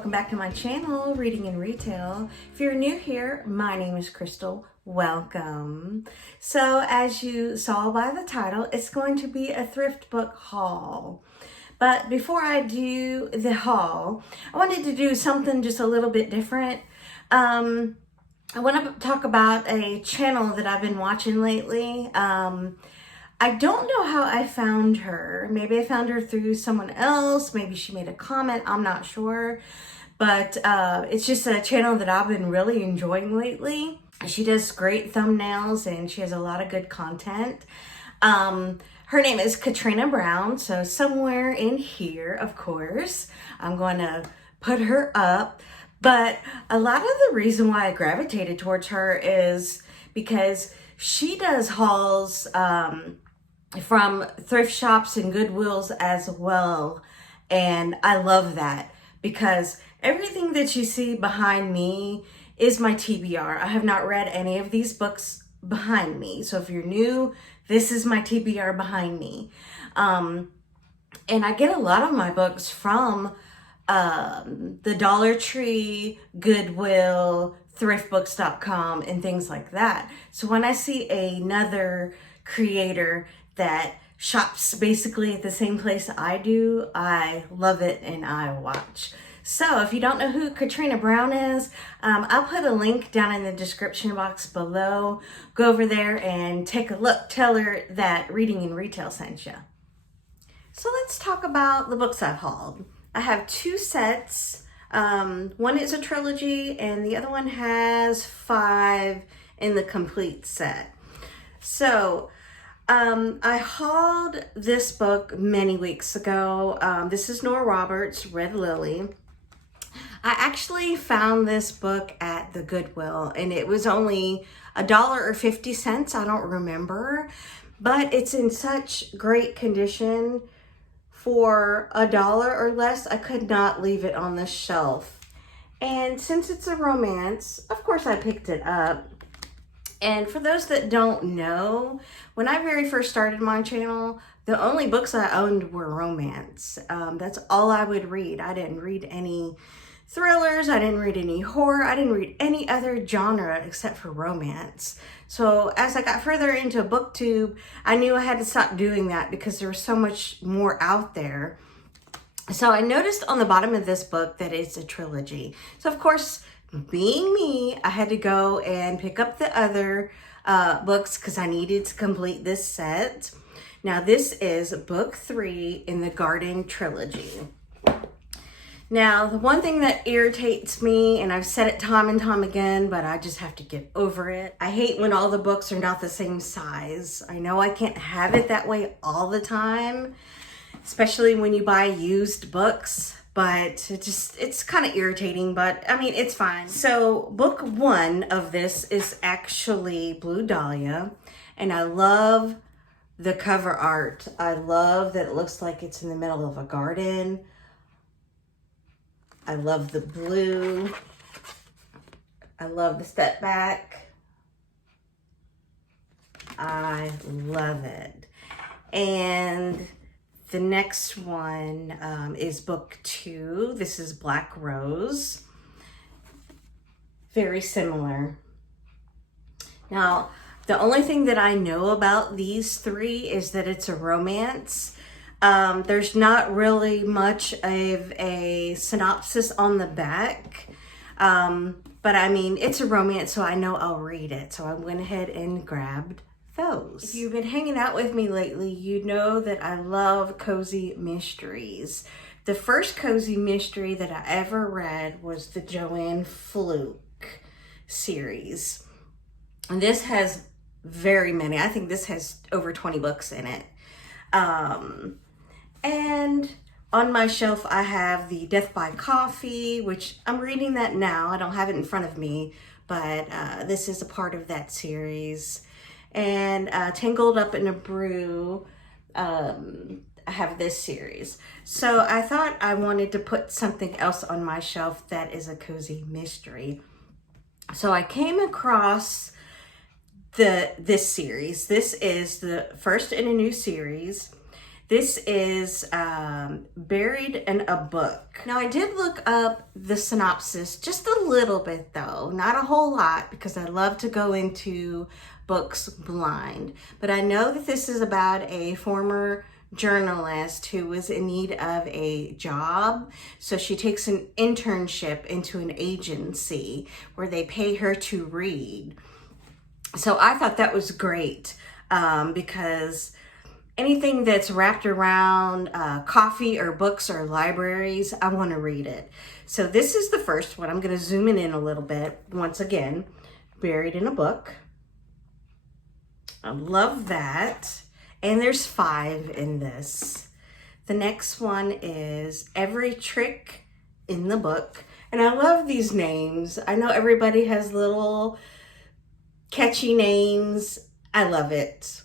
welcome back to my channel, Reading in Retail. If you're new here, my name is Crystal. Welcome. So as you saw by the title, it's going to be a thrift book haul. But before I do the haul, I wanted to do something just a little bit different. I want to talk about a channel that I've been watching lately. I don't know how I found her. Maybe I found her through someone else. Maybe she made a comment. I'm not sure. But it's just a channel that I've been really enjoying lately. She does great thumbnails and she has a lot of good content. Her name is Katrina Brown. So somewhere in here, of course, I'm going to put her up. But a lot of the reason why I gravitated towards her is because she does hauls from thrift shops and Goodwills as well. And I love that because everything that you see behind me is my TBR. I have not read any of these books behind me. So if you're new, this is my TBR behind me. And I get a lot of my books from the Dollar Tree, Goodwill, ThriftBooks.com, and things like that. So when I see another creator that shops basically at the same place I do, I love it and I watch. So if you don't know who Katrina Brown is, I'll put a link down in the description box below. Go over there and take a look. Tell her that Reading in Retail sent you. So let's talk about the books I've hauled. I have two sets. One is a trilogy and the other one has 5 in the complete set. So I hauled this book many weeks ago. This is Nora Roberts' Red Lily. I actually found this book at the Goodwill and it was only $1 or 50 cents. I don't remember, but it's in such great condition. For $1 or less, I could not leave it on the shelf. And since it's a romance, of course I picked it up. And for those that don't know, when I very first started my channel, the only books I owned were romance. That's all I would read. I didn't read any thrillers, I didn't read any horror, I didn't read any other genre except for romance. So as I got further into booktube, I knew I had to stop doing that because there was so much more out there. So I noticed on the bottom of this book that it's a trilogy. So of course, being me, I had to go and pick up the other books because I needed to complete this set. Now this is book 3 in the Garden trilogy. Now, the one thing that irritates me, and I've said it time and time again, but I just have to get over it. I hate when all the books are not the same size. I know I can't have it that way all the time, especially when you buy used books, but it's kind of irritating, but I mean, it's fine. So book 1 of this is actually Blue Dahlia, and I love the cover art. I love that it looks like it's in the middle of a garden. I love the blue. I love the step back. I love it. And the next one is book 2. This is Black Rose. Very similar. Now, the only thing that I know about these 3 is that it's a romance. There's not really much of a synopsis on the back, but I mean, it's a romance, so I know I'll read it. So I went ahead and grabbed those. If you've been hanging out with me lately, you know that I love cozy mysteries. The first cozy mystery that I ever read was the Joanne Fluke series. And this has very many. I think this has over 20 books in it. And on my shelf, I have the Death by Coffee, which I'm reading that now. I don't have it in front of me, but this is a part of that series. And Tangled Up in a Brew, I have this series. So I thought I wanted to put something else on my shelf that is a cozy mystery. So I came across this series. This is the first in a new series. This is Buried in a Book. Now I did look up the synopsis just a little bit though, not a whole lot, because I love to go into books blind. But I know that this is about a former journalist who was in need of a job. So she takes an internship into an agency where they pay her to read. So I thought that was great because anything that's wrapped around coffee or books or libraries, I want to read it. So this is the first one. I'm going to zoom in a little bit. Once again, Buried in a Book. I love that. And there's 5 in this. The next one is Every Trick in the Book. And I love these names. I know everybody has little catchy names. I love it.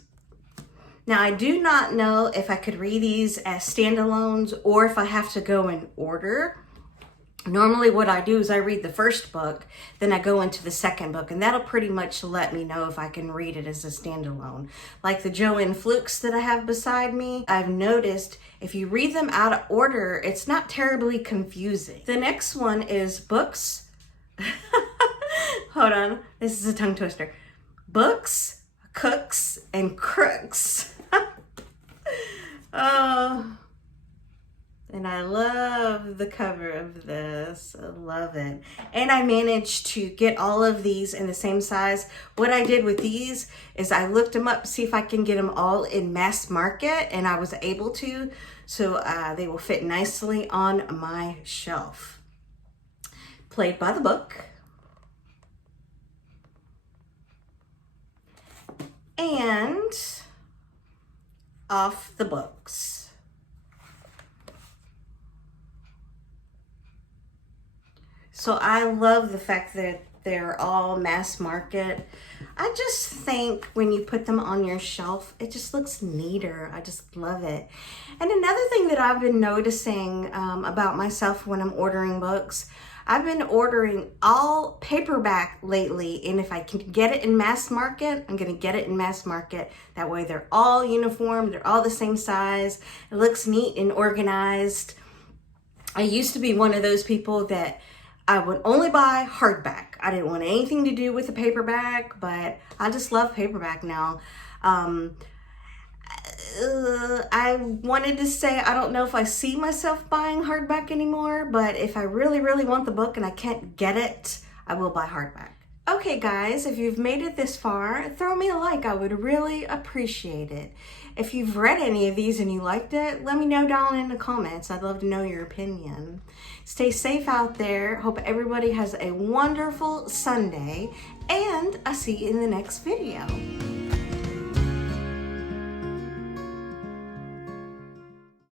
Now, I do not know if I could read these as standalones or if I have to go in order. Normally what I do is I read the first book, then I go into the second book, and that'll pretty much let me know if I can read it as a standalone. Like the Joanne Flukes that I have beside me, I've noticed if you read them out of order, it's not terribly confusing. The next one is Books. Hold on, this is a tongue twister. Books, Cooks, and Crooks. Oh. And I love the cover of this. I love it. And I managed to get all of these in the same size. What I did with these is I looked them up to see if I can get them all in mass market, and I was able to. So they will fit nicely on my shelf. Played by the Book. And Off the Books. So I love the fact that they're all mass market. I just think when you put them on your shelf, it just looks neater. I just love it. And another thing that I've been noticing about myself when I'm ordering books, I've been ordering all paperback lately, and if I can get it in mass market, I'm gonna get it in mass market. That way they're all uniform, they're all the same size, it looks neat and organized. I used to be one of those people that I would only buy hardback. I didn't want anything to do with the paperback, but I just love paperback now. I wanted to say, I don't know if I see myself buying hardback anymore, but if I really, really want the book and I can't get it, I will buy hardback. Okay guys, if you've made it this far, throw me a like. I would really appreciate it. If you've read any of these and you liked it, let me know down in the comments. I'd love to know your opinion. Stay safe out there. Hope everybody has a wonderful Sunday, and I'll see you in the next video.